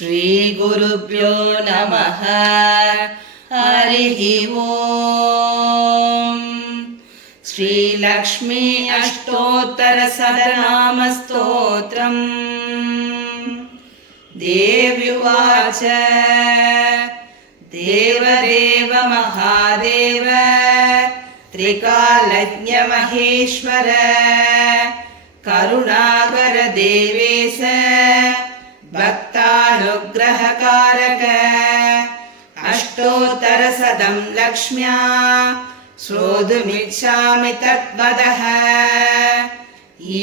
श्रीगुरुभ्यो नमः। हरिः ओम्। श्रीलक्ष्मी अष्टोत्तरशतनामस्तोत्रम्। देव्युवाच देवदेव महादेव त्रिकालज्ञ महेश्वर करुणाकर देवेश भक्तानुग्रहकारक अष्टोत्तरशतं लक्ष्म्या श्रोतुमिच्छामि तद्वदः।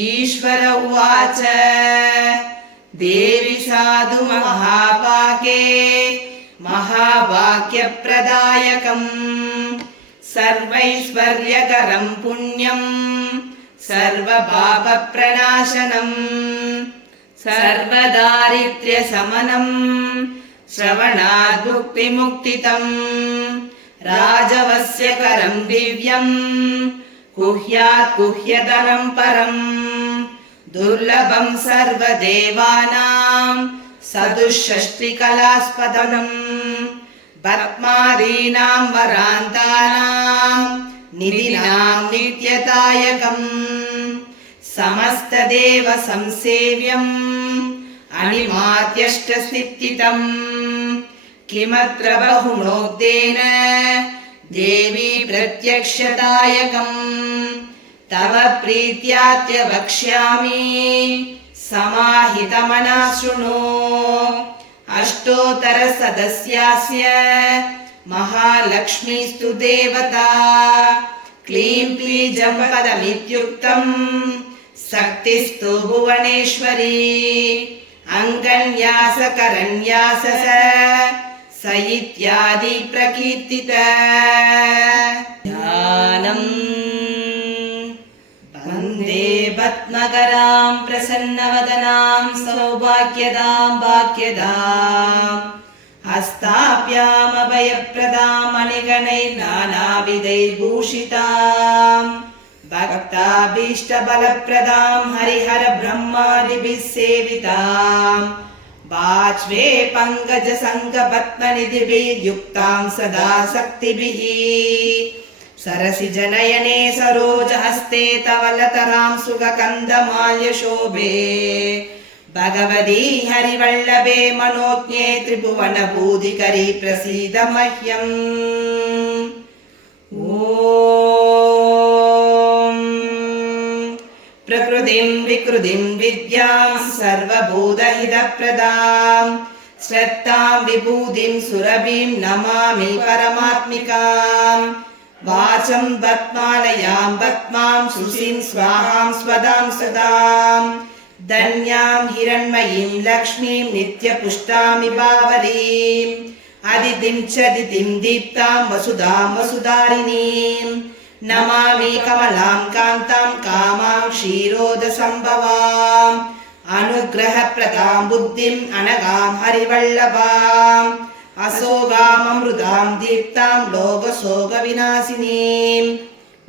ईश्वर उवाच देवि साधु महापाके महावाक्यप्रदायकम् सर्वैश्वर्यकरं पुण्यं सर्वपापप्रणाशनम् सर्वदारिद्र्यशमनम् श्रवणाद् मुक्तिमुक्तितम् राजवस्यकरं दिव्यम् गुह्यात् गुह्यतरं परम् दुर्लभं सर्वदेवानां सदुषष्टिकलास्पदम् पद्मादीनां वरान्तानां निधिनां नित्यदायकम् समस्तदेव संसेव्यम् अनिमात्यष्टस्थितितम् किमत्र बहुनोक्तेन देवी प्रत्यक्षदायकम् तव प्रीत्यात्य वक्ष्यामि समाहितमनः शृणु। अष्टोत्तरशतस्यास्य महालक्ष्मीस्तु देवता क्लीं क्लीजं पदमित्युक्तम् शक्तिस्तु भुवनेश्वरी अङ्गन्यासकरन्यास स इत्यादि प्रकीर्तित। ध्यानम् वन्दे पद्मकरां प्रसन्नवदनां सौभाग्यदां भाग्यदां हस्ताभ्यामभयप्रदां मणिगणैर्नानाविधैर्भूषितां भक्ताभीष्टबलप्रदां हरिहर ब्रह्मादिभिः सेवितां बाच्वे पङ्कजसङ्गपद्मनिधिभिर्युक्तां सदा शक्तिभिः सरसिजनयने सरोजहस्ते तवलतरां सुगकन्दमाल्यशोभे भगवती हरिवल्लभे मनोज्ञे त्रिभुवनभूतिकरी प्रसीद मह्यम्। ॐ प्रकृतिं विकृतिं विद्यां सर्वभूतहितप्रदां श्रद्धां विभूतिं सुरभिं नमामि परमात्मिकाम्। वाचं पद्मालयां पद्मां सुषीं स्वाहां स्वदां सदां धन्यां हिरण्मयीं लक्ष्मीं नित्यपुष्टामि भावरीम् अदितिं च दितिं दीप्तां वसुधां वसुधारिणीं नमामि कमलां कान्तां कामां क्षीरोदसम्भवाम् अनुग्रहप्रदां बुद्धिम् अनगां हरिवल्लभाम् असोगाममृतां दीप्तां लोकशोकविनाशिनीं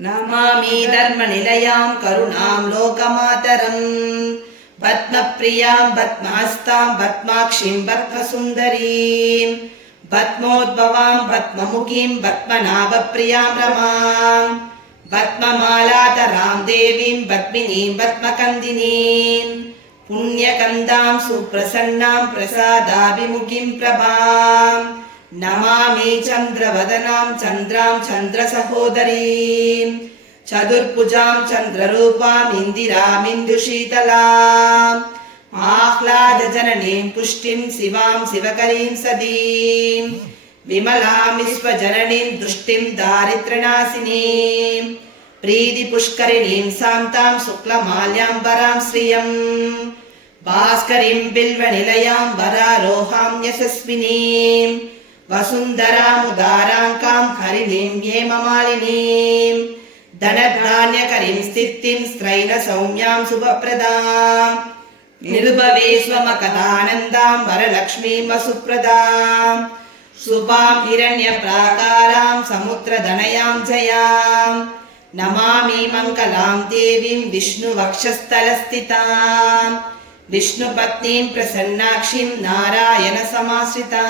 नमामि धर्मनिलयां करुणां लोकमातरम् पद्मप्रियां पद्महस्तां पद्माक्षीं पद्मसुन्दरीं पद्मोद्भवां पद्ममुखीं पद्मनाभप्रियां रमां पद्ममालाधरां देवीं पद्मिनीं पद्मकन्दिनीं पुण्यकन्दां सुप्रसन्नां प्रसादाभिमुखीं प्रभां नमामि चन्द्रवदनां चन्द्रां चन्द्रसहोदरीं चतुर्भुजां चन्द्ररूपां इन्दिरामिन्दुशीतलाम् आह्लादजननीं पुष्टिं शिवां शिवकरीं सदीं विमलां विश्वजननीं दुष्टिं दारिद्र्यनाशिनीं प्रीतिपुष्करिणीं शान्तां शुक्लमाल्याम्बरां श्रियम् भास्करीं बिल्वनिलयां वरारोहां यशस्विनीं वसुन्धरामुदाराङ्कां हरिणीं हेममालिनीं धनधान्यकरीं स्थितिं स्त्रैणसौम्यां शुभप्रदां निर्भवे स्वमकदानन्दां वरलक्ष्मीं वसुप्रदां शुभां हिरण्यप्राकारां समुद्रधनयां जयां नमामि मङ्गलां देवीं विष्णुवक्षस्थलस्थितां विष्णुपत्नीं प्रसन्नाक्षीं नारायणसमाश्रितां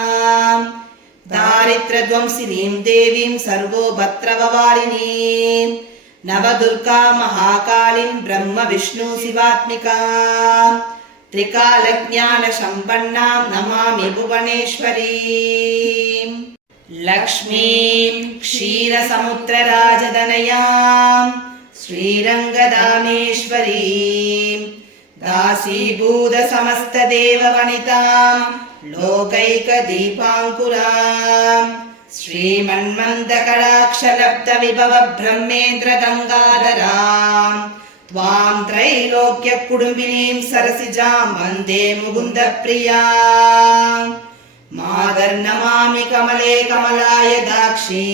दारिद्र्यध्वंसिनीं देवीं सर्वोपद्रववारिणीं नवदुर्गा महाकालीं ब्रह्म विष्णु शिवात्मिकां त्रिकालज्ञानसम्पन्नां नमामि भुवनेश्वरीं लक्ष्मीं क्षीरसमुद्रराजतनयां श्रीरङ्गदामेश्वरीं दासीभूतसमस्तदेववनितां लोकैकदीपाङ्कुरां श्रीमन्मन्दकटाक्षलब्धविभव ब्रह्मेन्द्रगङ्गाधरां त्वां त्रैलोक्यकुटुम्बिनीं सरसिजां वन्दे मुकुन्दप्रियां मादर्नमामि कमले कमलाय दाक्षी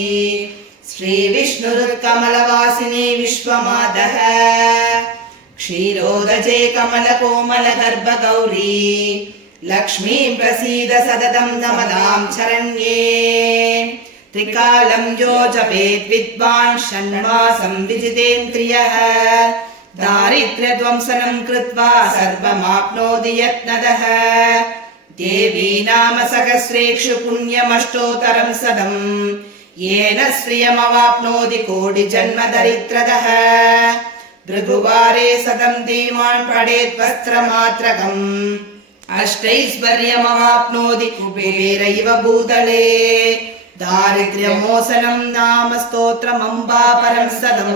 श्रीविष्णुरुत्कमलवासिनी विश्वमातः क्षीरोदजे कमलकोमलगर्भगौरी लक्ष्मीं प्रसीद सततं नमतां शरण्ये त्रिकालं यो जपेत् विद्वान् षण्मासं विजितेन्द्रियः दारिद्र्यध्वंसनं कृत्वा सर्वमाप्नोति यत्नतः देवी नाम सहस्रेषु पुण्यमष्टोत्तरं शतं येन श्रियमवाप्नोति कोटिजन्म दरिद्रतः भृगुवारे शतं दीवान् पठेत् वस्त्रमात्रकम् अष्टैश्वर्यमवाप्नोति कुबेरैव भूतले दारिद्र्यमोचनं नाम स्तोत्रमम्बा परं शतं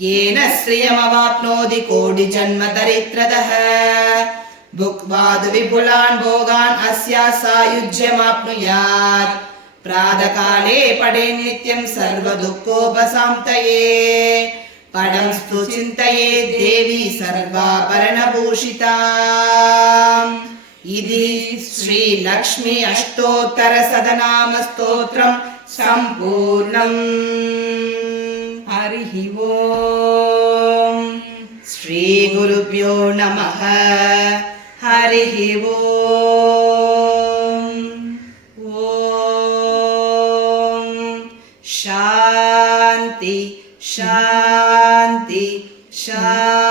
येन श्रियमवाप्नोति कोटिजन्म दरिद्रतः भुक्त्वादु विपुलान् भोगान् अस्या सायुज्यमाप्नुयात् प्रातःकाले पठेत् नित्यं सर्वदुःखोपशान्तये पदं स्तु चिन्तयेत् देवी सर्वाभरणभूषिताम् इति श्रीलक्ष्मी अष्टोत्तरशतनाम स्तोत्रं सम्पूर्णम्। हरिः ओम्। श्रीगुरुभ्यो नमः। हरिः ओम्। ॐ शान्ति शान्ति शान्ति।